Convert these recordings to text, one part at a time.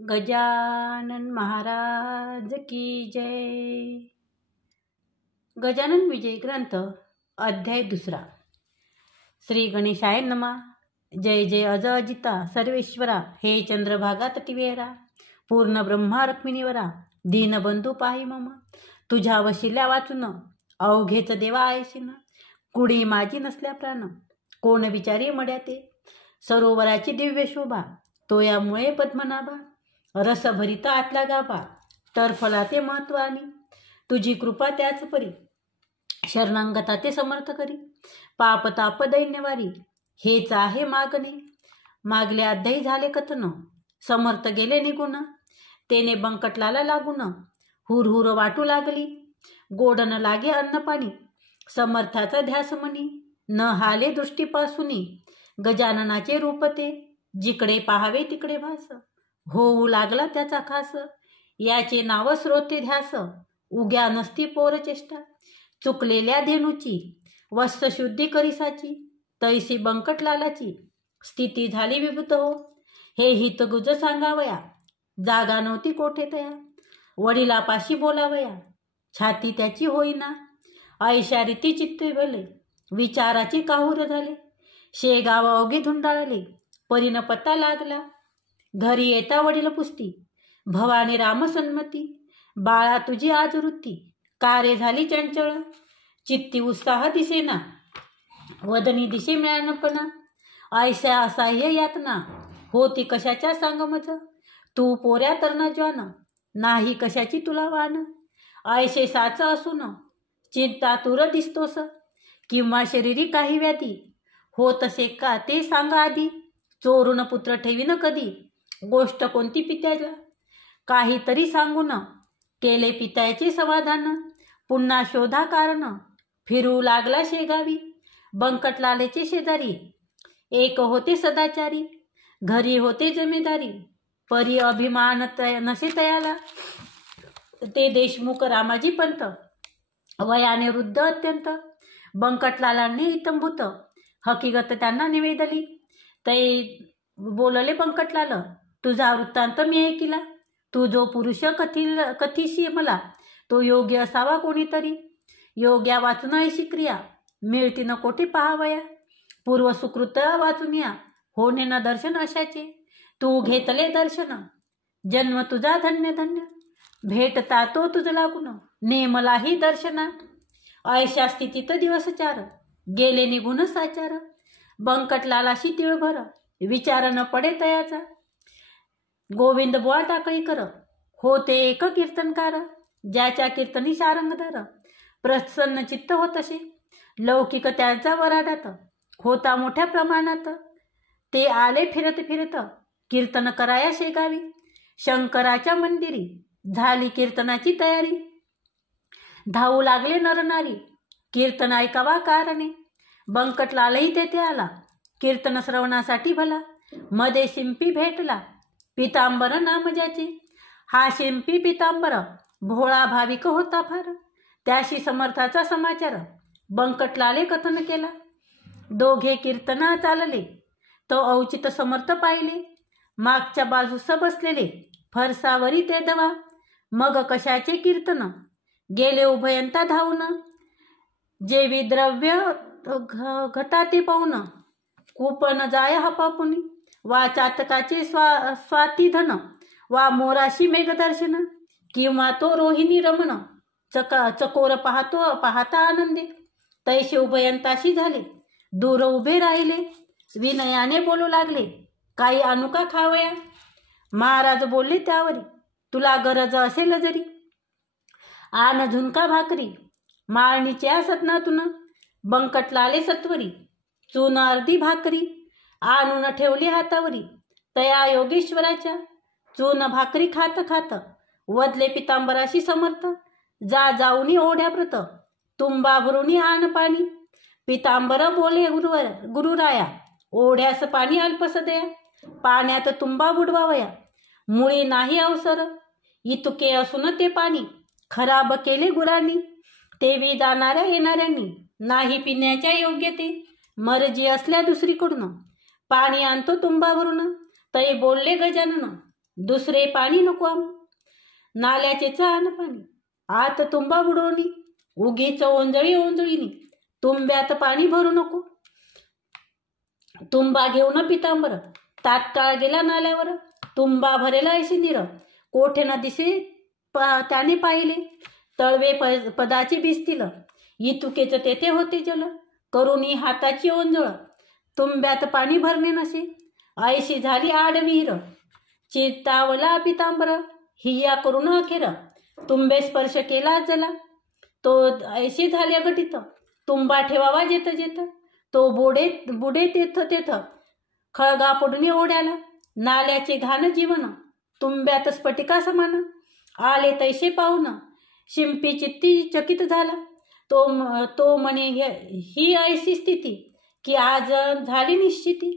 गजानन महाराज की जय. गजानन विजय ग्रंथ अध्याय 2. श्री गणेशाय नमा. जय जय अज अजिता सर्वेश्वरा. हे चंद्रभागा तटिवेरा, पूर्ण ब्रह्मा रक्मिणीवरा, दीनबंधू पाही मम. तुझ्या वशिल्या वाचून अवघेच देवा आयशीन. कुडी माझी नसल्या प्राण, कोण विचारी मड्या ते. सरोवराची दिव्य शोभा, तोयामुळे पद्मनाभा. रस भरिता आतला गाभा, टरफला ते महत्वानी. तुझी कृपा त्याच परी, शरणांगता ते समर्थ करी. पाप ताप दैन्यवारी, हेच आहे मागणे. मागले अध्यायी झाले कथन, समर्थ गेले निघून. तेने बंकटलाला लागून, हुरहुर वाटू लागली. गोडन लागे अन्न पाणी, समर्थाचा ध्यास मनी. न हाले दृष्टीपासूनी, गजाननाचे रूप ते. जिकडे पाहावे तिकडे भास, होऊ लागला त्याचा खास. याचे नाव श्रोते ध्यास, उग्या नसती पोर चेष्टा. चुकलेल्या धेनूची वत्स शुद्धी करिसाची. तैसी बंकटलालाची स्थिती झाली विभूत हो. हे हितगुज सांगावया, जागा नव्हती कोठे तया. वडिलापाशी बोलावया, छाती त्याची होईना. ऐशा रीती चित्ते भले, विचाराची काहूर झाले. शेगाव अवघे धुंडाळले, परीन पत्ता लागला. घरी येता वडील पुस्ती, भवानी राम सन्मती. बाळा तुझी आज वृत्ती, कारे झाली चंचळ. चित्ती उत्साह दिसेना, वदनी दिसे मिळानपणा. ऐशा असह्य यातना, होती कशाच्या सांग मज. तू पोऱ्या तरणा ज्वान, नाही कशाची तुला वाण. ऐशे साच असून चिंता तुर दिसतोस, किंवा शरीरी काही व्याधी होतसे का ते सांग आधी. चोरून पुत्र ठेवीन कधी, गोष्ट कोणती पित्याला. काहीतरी सांगून केले पित्याचे समाधान. पुन्हा शोधा कारण, फिरू लागला शेगावी. बंकटलालेचे शेजारी, एक होते सदाचारी. घरी होते जमेदारी, परी अभिमान नसे तयाला. ते देशमुख रामाजी पंत, वयाने वृद्ध अत्यंत. बंकटलालांनी इतंभूत हकीकत त्यांना निवेदली. ते बोलले बंकटलाल, तुझा वृत्तांत मी ऐकिला. तू जो पुरुष कथीशी मला, तो योग्य असावा कोणीतरी. योग्या वाचून ऐशी क्रिया, मिळती न कोठी पहावया. पूर्व सुकृत वाचून या, होणे न दर्शन अशाचे. तू घेतले दर्शन, जन्म तुझा धन्य धन्य. भेटता तो तुझ लागून, नेमलाही दर्शना. ऐशा स्थितीत दिवस 4, गेले निघून साचार. बंकटलालाशी तिळभर, विचार न पडे तयाचा. गोविंद बुवा टाकळीकर, होते एक कीर्तनकार. ज्याच्या कीर्तनी शारंगधार, प्रसन्न चित्त होतसे. लौकिक त्यांचा वराडात, होता मोठ्या प्रमाणात. ते आले फिरत फिरत, कीर्तन कराया शेगावी. शंकराच्या मंदिरी, झाली कीर्तनाची तयारी. धावू लागले नरनारी, कीर्तन ऐकावा कारणे. बंकटलालही तेथे आला, कीर्तन श्रवणासाठी भला. मध्ये शिंपी भेटला, पितांबर नाम ज्याचे. हा शिंपी पितांबर, भोळा भाविक होता फार. त्याशी समर्थाचा समाचार, बंकटलाले कथन केला. दोघे कीर्तना चालले, तो औचित समर्थ पाहिले. मागच्या बाजूस बसलेले, फरसावरी ते दवा. मग कशाचे कीर्तन, गेले उभयंता धावून. जेवी द्रव्य घटाते पाहून, कूपन जाय हपापुनी. वा चातकाचे स्वातिधन, वा मोराशी मेघदर्शन. किंवा तो रोहिणी रमण, चकोर पाहता आनंदे. तैसे उभयंताशी झाले, दूर उभे राहिले. विनयाने बोलू लागले, काही अनुका खावया. महाराज बोलले त्यावरी, तुला गरज असेल जरी, आन झुणका भाकरी. माळणीच्या सदनातून बंकटलाले सत्वरी, चून अर्धी भाकरी आणून ठेवली हातावरी. तया योगेश्वराच्या, चून भाकरी खात खात वदले पितांबराशी समर्थ. जाऊनी ओढ्याप्रत, तुंबा भरुनी आण पाणी. पितांबर बोले गुरुराया, ओढ्यास पाणी अल्पस दया. पाण्यात तुंबा बुडवावया, मुळी नाही अवसर. इतके असून ते पाणी, खराब केले गुरांनी. तेवी जाणाऱ्या येणाऱ्यांनी, नाही पिण्याच्या योग्य ते. मर्जी असल्या दुसरीकडून, पाणी आणतो तुंबा भरून. तै बोलले गजानन, दुसरे पाणी नको आम. नाल्याचे चान पाणी आत तुंबा बुडवणी, उगीच ओंजळी ओंजळीनी तुंब्यात पाणी भरू नको. तुंबा घेऊन पितांबर तात्काळ गेला नाल्यावर, तुंबा भरेला ऐशी नीर कोठे न दिसे त्याने पाहिले. तळवे पदाची भिजतील, इतुकेच तेथे होते जल, करुणी हाताची ओंजळ तुंब्यात पाणी भरणे नसे. ऐशी झाली आड विहीर, चितावला पितांबर हिया करून अखेर, तुंबे स्पर्श केला जला. तो ऐशी झाली अगटित, तुंबा ठेवावा जेत जेत, तो बुडे तेथ तेथ, खळगा पडून ओढ्याला. नाल्याचे घाण जीवन तुंब्यात स्फटिका समान, आले तैसे पाहून शिंपी चित्ती चकित झाला. तो म्हणे ही ऐशी स्थिती, की आज झाली निश्चिती.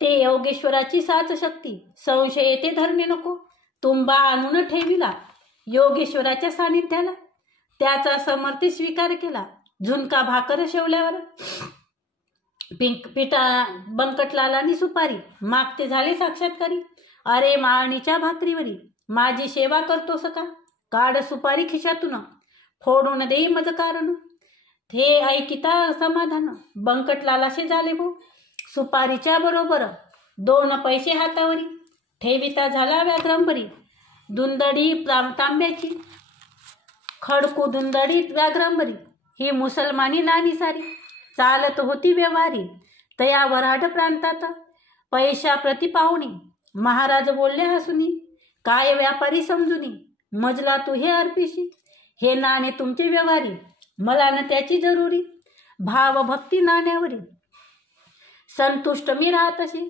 ते योगेश्वराची साच शक्ती, संशय येते धरणे नको. तुंबा आणून ठेविला योगेश्वराच्या सानिध्याला, त्याचा समर्थी स्वीकार केला झुणका भाकर शेवल्यावर. पिठा बंकटलालानी सुपारी मागते झाले साक्षात्कारी. अरे माळणीच्या भाकरीवरी माझी सेवा करतोस का, काढ सुपारी खिशातून फोडून देई मज कारण. हे ऐकिता समाधान बंकटलालाशे झाले भो, सुपारीच्या बरोबर 2 पैसे हातावरी. ठेविता झाला व्याघ्रांबरी दुंदडी तांब्याची, खडकू दुंदडी व्याघ्रांबरी ही मुसलमानी नानी सारी. चालत होती व्यवहारी तया वऱ्हाड प्रांतात, पैशा प्रति पाहुणी महाराज बोलले हसुनी. काय व्यापारी समजुनी मजला तू हे अर्पिशी, हे नाणे तुमचे व्यवहारी मला न त्याची जरुरी. भाव भक्ती नाण्यावरी संतुष्ट मी राहतशी,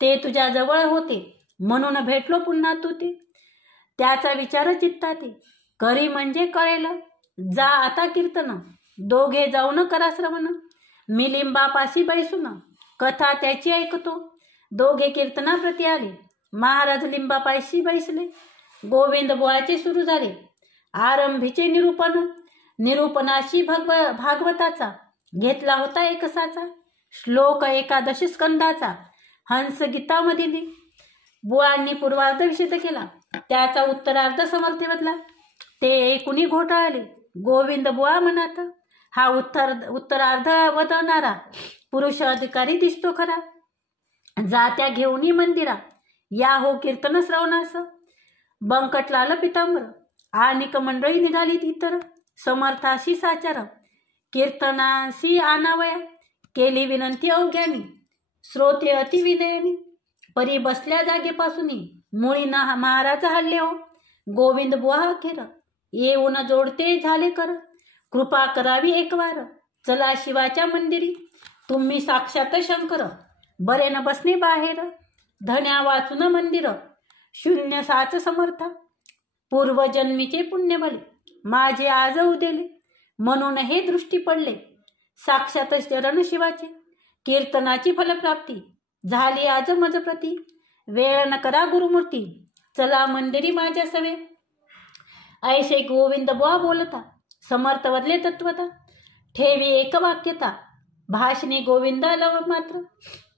ते तुझ्या जवळ होते म्हणून भेटलो पुन्हा तू ते. त्याचा विचार चित्ताते करी म्हणजे कळेल, जा आता कीर्तन दोघे जाऊन करा श्रवण. मी लिंबापाशी बैसून कथा त्याची ऐकतो, दोघे कीर्तनाप्रती आले महाराज लिंबापाशी बैसले. गोविंद बुवाचे सुरू झाले आरंभीचे निरूपण, निरूपणाशी भागवताचा घेतला होता एकसाचा. श्लोक 11 स्कंदाचा हंस गीतामधील. बुवांनी पूर्वार्ध विषद केला, त्याचा उत्तरार्ध समर्थ बदला. ते ऐकुनी घोटाळले गोविंद बुवा म्हणत, हा उत्तरार्ध वदवणारा पुरुष अधिकारी दिसतो खरा. जात्या घेऊनी मंदिरा या हो कीर्तन श्रवणास. बंकटलाल पितांबर आणि मंडळी निघाली इतर, समर्थाशी साचार कीर्तनाशी आणावया. केली विनंती अवघ्यानी श्रोते अति विनयानी, परी बसल्या जागेपासून मुळी ना महाराज हल्ले हो. गोविंद बुवा अखेर येऊन जोडते झाले कर, कृपा करावी एकवार चला शिवाच्या मंदिरी. तुम्ही साक्षात शंकर बरे न बसणे बाहेर, धन्या वाचून मंदिर शून्य साच समर्थ. पूर्वजन्मीचे पुण्य बले माझे आज उदेले, म्हणून हे दृष्टी पडले साक्षात चरण शिवाचे. कीर्तनाची फलप्राप्ती झाली आज मज प्रती, वेळ न करा गुरुमूर्ती चला मंदिरी माझ्या सवे. ऐसे गोविंद बुवा बोलता समर्थ वरले तत्वता, ठेवी एक वाक्यता भाषणे गोविंदाला मात्र.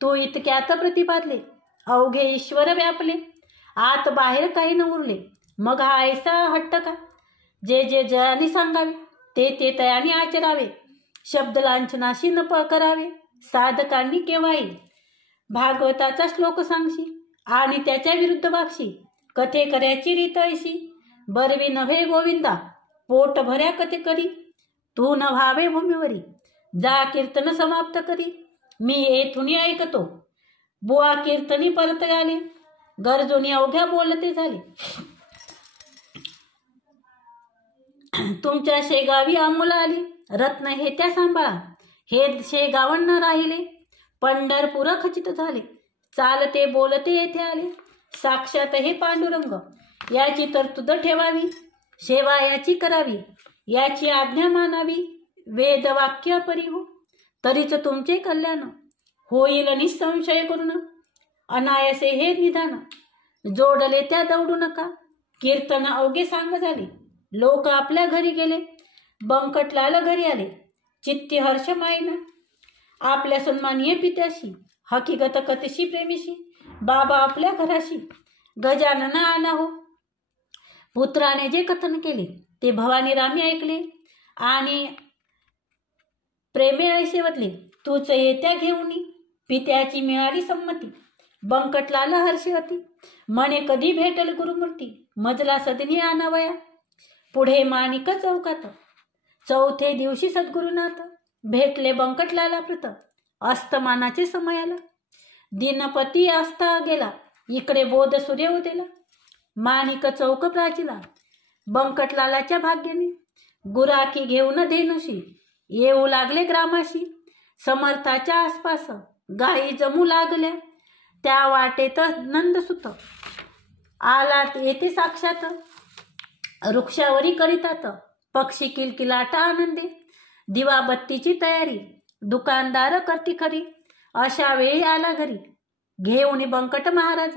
तू इतक्यात प्रतिपादले अवघे ईश्वर व्यापले, आत बाहेर काही न उरले मग हा ऐसा हट्ट का. जे जे जयाने सांगावे ते ते तयाने आचरावे, शब्द लांछनाशी न करावे साधकांनी केव्हाही. भागवताचा श्लोक सांगशी आणि त्याच्या विरुद्ध वागशी, कथे करायची रीत ऐशी. बरवी नव्हे गोविंदा पोट भऱ्या कथे करी, तू न व्हावे भूमीवरी जा कीर्तन समाप्त करी. मी येथून ऐकतो बुवा कीर्तनी परत आले, गरजोनी अवघ्या बोलते झाले. तुमच्या शेगावी अमोल आली, रत्न हे त्या सांभाळा, हे शेगावण न राहिले. पंढरपूर खचित झाले, चालते बोलते येथे आले. साक्षात हे पांडुरंग याची तरतूद ठेवावी, सेवा याची करावी, याची आज्ञा मानावी. वेद वाक्य परिहो तरीच तुमचे कल्याण, होईल निसंशय करून अनायसे हे निधान. जोडले त्या दौडू नका, कीर्तन अवघे सांग झाले. लोक आपल्या घरी गेले, बंकटलाल घरी आले, चित्ती हर्ष मायना. आपल्या सन्मानीय पित्याशी हकीकत कथशी प्रेमीशी, बाबा आपल्या घराशी गजानना आला हो. पुत्राने जे कथन केले ते भवानी रामी ऐकले आणि प्रेमे ऐसे वदले. तूच येत्या घेऊन पित्याची मिळाली संमती. बंकटलाल हर्षी होती. मने कधी भेटल गुरुमूर्ती. मजला सदनी आणावया. पुढे माणिक चौकात चौथे दिवशी सद्गुरुनाथ. भेटले बंकटलाला प्रत अस्तमानाचे समय आला. दिनपती असता गेला. इकडे बोध सूर्य उदेला. माणिक चौक प्राचिला. बंकटलालाच्या भाग्याने गुराखी घेऊन धेनुशी येऊ लागले ग्रामाशी. समर्थाच्या आसपास गायी जमू लागल्या. त्या वाटेत नंदसुत आला येथे साक्षात. वृक्षावरी करीतात पक्षी किलकिलाट आनंदे. दिवाबत्तीची तयारी दुकानदार करती खरी. अशा वेळी आला घरी घेऊन बंकट महाराज.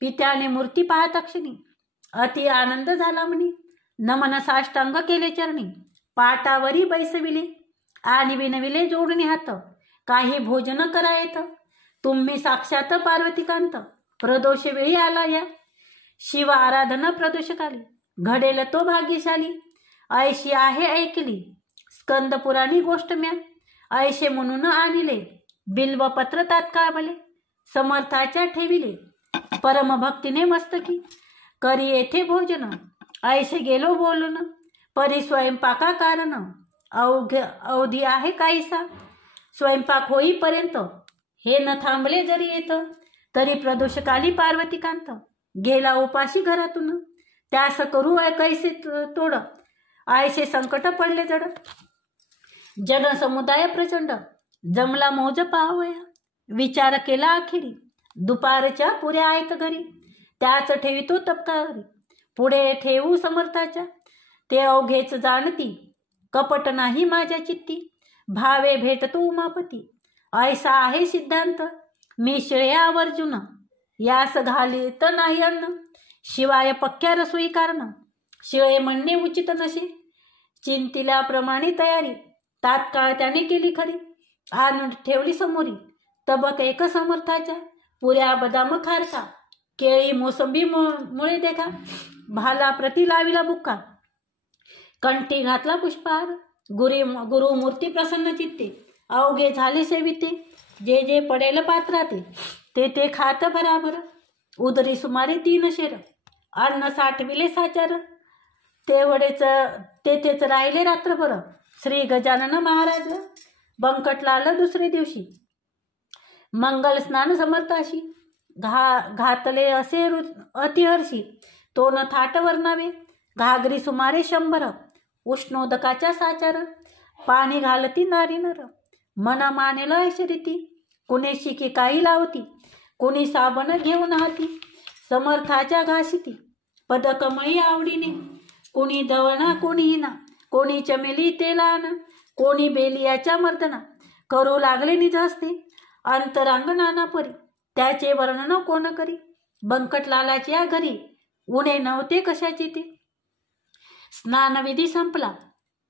पित्याने मूर्ती पाहता क्षणी अति आनंद झाला म्हणे. नमन साष्टांग केले चरणी. पाटावरी बैसविले आणि विनविले जोडणे हात. काही भोजन करा येत. तुम्ही साक्षात पार्वतीकांत. प्रदोष वेळी आला या. शिव आराधना प्रदोषकाली. घडेल तो भाग्यशाली. ऐशी आहे ऐकली स्कंद पुराणी गोष्ट म्या. ऐशे म्हणून आणले बिल्वपत्र तात्काळ भले. समर्थाच्या ठेविले परमभक्तीने मस्तकी. करी येथे भोजन ऐसे गेलो बोलून. परी स्वयंपाका कारण अवधी आहे काहीसा. स्वयंपाक होईपर्यंत हे न थांबले जरी येत. तरी प्रदोषकाली पार्वतीकांत गेला उपाशी घरातून. त्यास करू कैसे तोड. आयसे संकट पडले जड. जनसमुदाय प्रचंड जमला मौज पाहावया. विचार केला अखेरी दुपारच्या पुऱ्या आहेत घरी. त्याच ठेवितो तपकावरी. पुढे ठेवू समर्थाच्या. ते अवघेच जाणती कपट नाही माझ्या चित्ती. भावे भेटतो उमापती. ऐसा आहे सिद्धांत मी श्रेया वर्जुन. यास घालीत नाही अन्न. शिवाय पक्क्या रसोई कारण शिळे म्हणणे उचित नसे. चिंतिल्याप्रमाणे तयारी तात्काळ त्याने केली खरी. आणून ठेवली समोरी तबक एक समर्थाच्या. पुऱ्या बदाम खारका केळी मोसंबी मुळे देखा. भाला प्रति लाविला बुक्का. कंठी घातला पुष्पहार. गुरुमूर्ती प्रसन्न चित्ते. अवघे झाले सेविते. जे जे पडेल पात्राते ते ते खात भराभर. उदरी सुमारे 3 शेर. अन्न साठविले साचार. तेथेच राहिले रात्रभर. श्री गजानन महाराज. बंकटलाल दुसरे दिवशी मंगल स्नान समर्थाशी. घातले असे अतिहर्षी. तो न थाट वर्णावे. घागरी सुमारे 100. उष्णोदकाच्या साचार. पाणी घालती नारी नर. मन मानेल ऐशरीती. कुणी शिकी काही लावती. कुणी साबण घेऊन हाती. समर्थाच्या घासिती पदकमयी आवडीने. कोणी दवणा कोणी हिना. कोणी चमेली तेलाना. कोणी बेलियाच्या मर्दना. करू लागले निज हस्ते अंतरांग नाना परी. त्याचे वर्णन कोण करी. बंकटलालाच्या घरी उणे नव्हते कशाचे ते. स्नानविधी संपला.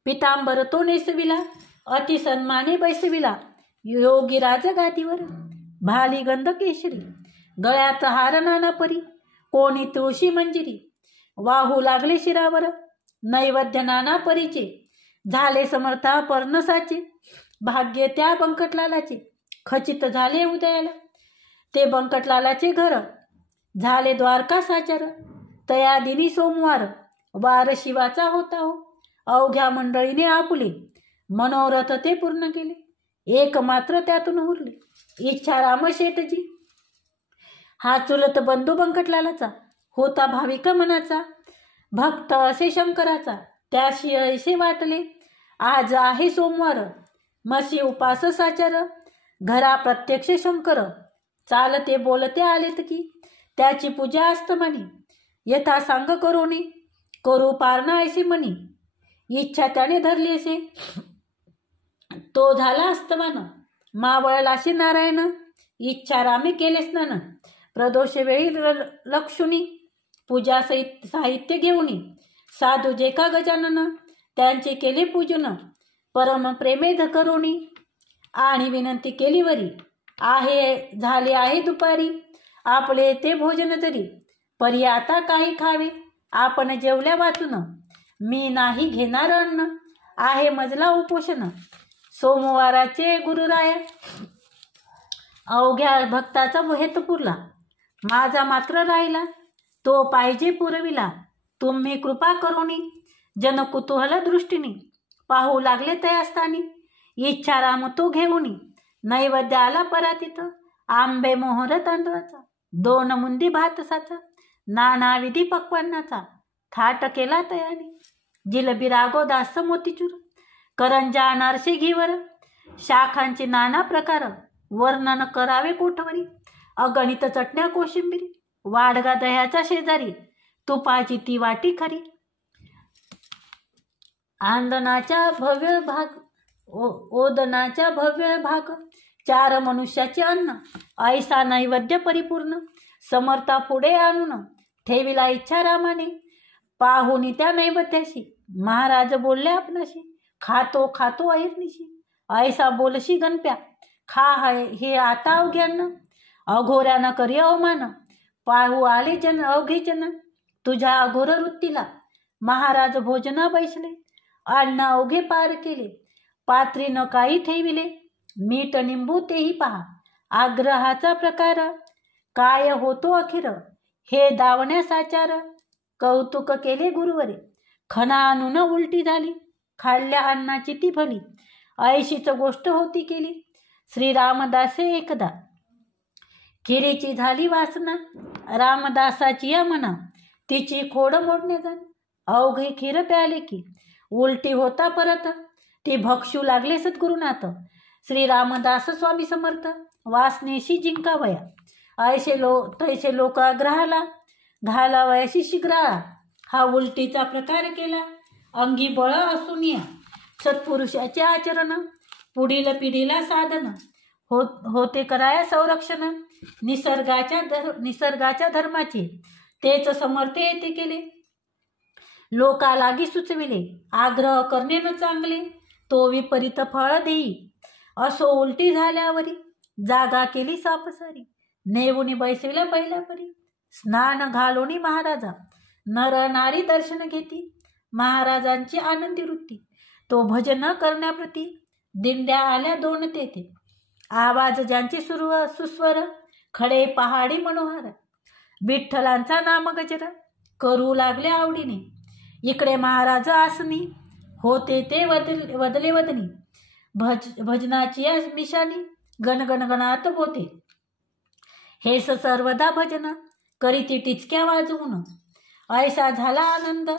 पितांबर तो नेसविला. अति सन्माने बैसविला. योगीराज गादीवर. भाली गंध केशरी. गळ्यात हार नाना परी. कोणी तुळशी मंजिरी. वाहू लागले शिरावर. नैवेद्य नाना परीचे. झाले समर्था पर्णसाचे. भाग्य त्या बंकटलालाचे. खचित झाले उदयाला. ते बंकटलालाचे घर झाले द्वारका साचार. तया दिनी सोमवार. वार शिवाचा होता हो. अवघ्या मंडळीने आपुले मनोरथ ते पूर्ण केले. एक मात्र त्यातून उरले इच्छा राम शेठजी. हा चुलत बंधू बंकटलालाचा होता भाविक मनाचा. भक्त असे शंकराचा. त्याशी ऐसे वाटले आज आहे सोमवार. मसी उपास साचार. घरा प्रत्यक्ष शंकर. चालते बोलते आलेत की. त्याची पूजा अस्तमानी. यथा सांग करोनी. करू पारणा ऐसे मनी. इच्छा त्याने धरली असे. तो झाला अस्तमान. मावळलाशी नारायण. इच्छा रामे केले स्नान. प्रदोष वेळी लक्षुनी. पूजा साहित्य घेऊनी. साधू जे का गजानन. त्यांचे केले पूजन. परम प्रेमे करोनी. आणि विनंती केली वरी. आहे झाले आहे दुपारी. आपले ते भोजन जरी परी आता काही खावे, आपण जेवल्या वाचून, मी नाही घेणार अन्न, आहे मजला उपोषण. सोमवाराचे गुरुराया, अवघ्या भक्ताचा हेतू पुरला, माझा मात्र राहिला, तो पाहिजे पुरविला. तुम्ही कृपा करुणी, जन कुतूहल दृष्टीने, पाहू लागले तयास्थानी. इच्छा राम तो घेऊनी, नैवेद्य आला परातीत, आंबे मोहर तांदळाचा, 2 मुंदी भातसाचा, नाना विधी पक्वान्नाचा, थाट केला तयाने. जिलबी रागोदास मोतीचूर, करंजा अनारसे घीवर, शाखांचे नाना प्रकार, वर्णन करावे कोठवरी. अगणित चटण्या कोशिंबिरी, वाडगा दह्याचा शेजारी, तुपाची ती वाटी खरी. आंदनाच्या भव्य भाग, ओदनाच्या भव्य भाग, 4 मनुष्याचे अन्न, ऐसा नैवेद्य परिपूर्ण. समर्था पुढे आणून, ठेविला इच्छा रामाने, पाहुनी त्या नैवेद्याशी. महाराज बोलले आपणाशी, खातो खातो ऐरणीशी. ऐसा बोलशी गणप्या, खा हे आता अवघ्यान्न. अघोऱ्यानं करी अवमान, पाहू आले जन अवघे जन. तुझ्या अघोर वृत्तीला महाराज भोजना बैसले, अन्न अवघे पार केले, पात्री न काही ठेविले. मीठ निंबू तेही पहा, आग्रहाचा प्रकार, काय होतो अखेर, हे दावण्यासाचार. कौतुक केले गुरुवरे, खणा आणून उलटी झाली, खाल्ल्या अन्नाची ती भली, ऐशीच गोष्ट होती केली. श्रीरामदासे एकदा, खिरीची झाली वासना, रामदासाची या मना, तिची खोड मोडणे जाण. अवघी खीर प्याले की उलटी होता परत, ती भक्षू लागले सद्गुरुनाथ. श्रीरामदास स्वामी समर्थ, वासनेशी जिंकावया, तैसे लोक आग्रहाला, घालावयाशी शीघ्राळा. हा उलटीचा प्रकार केला, अंगी बळ असून या, सत्पुरुषाचे आचरण, पुढील पिढीला साधन, होते कराया संरक्षण. निसर्गाच्या धर्माचे, तेच समर्थ येते केले, लोकालागी सुचविले, आग्रह करणे न चांगले, तो विपरीत फळ देई. असो उलटी झाल्यावरी, जागा केली सापसारी, नेऊनी बैसविला बैलापरी. स्नान घालोनी महाराजा, नर नारी दर्शन घेती, महाराजांची आनंदी वृत्ती, तो भजन करण्याप्रती. दिंड्या आल्या 2 तेथे, आवाज ज्यांचे सुस्वर, खडे पहाडी मनोहर, विठ्ठलांचा नाम गजर, करू लागले आवडीने. इकडे महाराज आसनी, होते ते वदले वदनी, भजनाची या मिशानी, गणगणगणात बोते. हेस सर्वदा भजन, करीती टिचक्या वाजवून, ऐसा झाला आनंद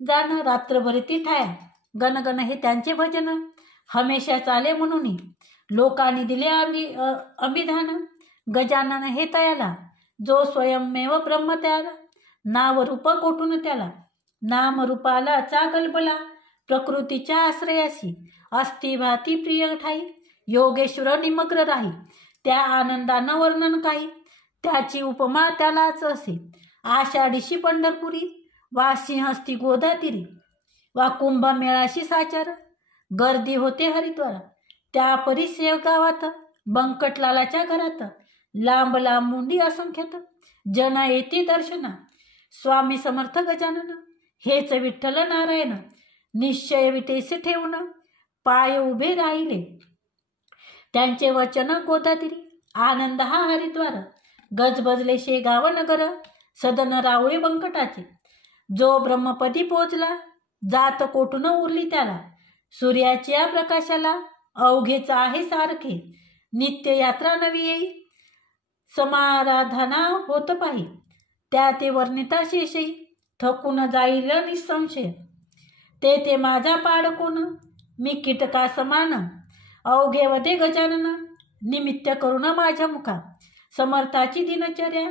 जाण. रात्रभर ती ठाया, गणगण हे त्यांचे भजन, हमेशा चाले म्हणून लोकांनी दिले अभिधान. गजानन हे तयाला, जो स्वयंमेव ब्रह्म त्याला, नाव रूप कोठून त्याला, नाम रूपाला चा गलबला. प्रकृतीच्या आश्रयाशी, अस्थिभाती प्रिय ठाई, योगेश्वर निमग्र राही, त्या आनंदानं वर्णन काही. त्याची उपमा त्यालाच असे, आषाढीशी पंढरपुरी, वा सिंहस्ती गोदातीरी, वा कुंभमेळाशी साचार. गर्दी होते हरिद्वार, त्या परिसेव गावात, बंकटलालाच्या घरात, लांब लांब मुंडी असंख्यात, जन येते दर्शना. स्वामी समर्थ गजानन, हेच विठ्ठल नारायण, निश्चय विटेसे ठेवून, पाय उभे राहिले, त्यांचे वचन गोदातीरी. आनंद हा हरिद्वार, गजबजले शेगाव नगर, सदन रावळे बंकटाचे. जो ब्रह्मपदी पोचला, जात कोठून उरली त्याला, सूर्याच्या प्रकाशाला, अवघेच आहे सारखे, नित्य यात्रा नवी येई, समाराधना होत पाही, त्या ते वर्णिता शेषई, थकून जाईल निसंशय. ते माझा पाड कोण, मी कीटका समान, अवघे वदे गजानन, निमित्त करून माझ्या मुखा. समर्थाची दिनचर्या,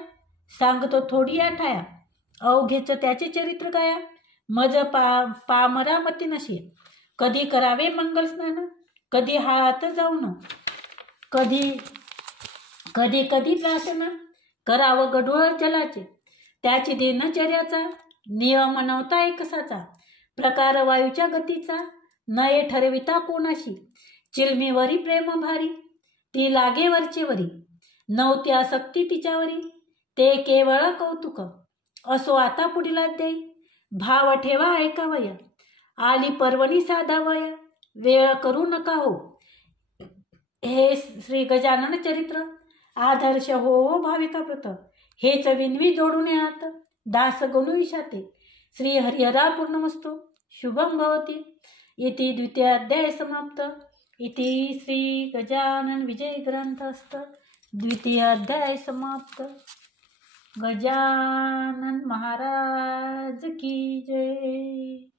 सांगतो थोडी आठाया, अवघेच त्याचे चरित्र गाया. मज पामरा मती नशे, कधी करावे मंगल स्नान, कधी हात जाऊन, कधी प्रार्थना, करावं गढूळ जलाचे. त्याची दिनचर्याचा नियम नव्हता एकसाचा, प्रकार वायूच्या गतीचा, नये ठरविता कोणाशी. चिलमीवरी प्रेम भारी, ती लागे वरचेवरी, नव्हती आसक्ती तिच्यावरी, ते केवळ कौतुक, असो आता पुढील अध्यायी. भाव ठेवा ऐकावया, आली पर्वणी साधावया, वेळ करू नका हो. हे श्री गजानन चरित्र आदर्श हो भाविका व्रत, हेच विनवी जोडून हात, दास गणू ईशाते. श्री हरिहरा पूर्णमस्तु. शुभम भवती. इति द्वितीय अध्याय समाप्त. इति श्री गजानन विजय ग्रंथस्थ द्वितीय अध्याय समाप्त. गजानन महाराज की जय.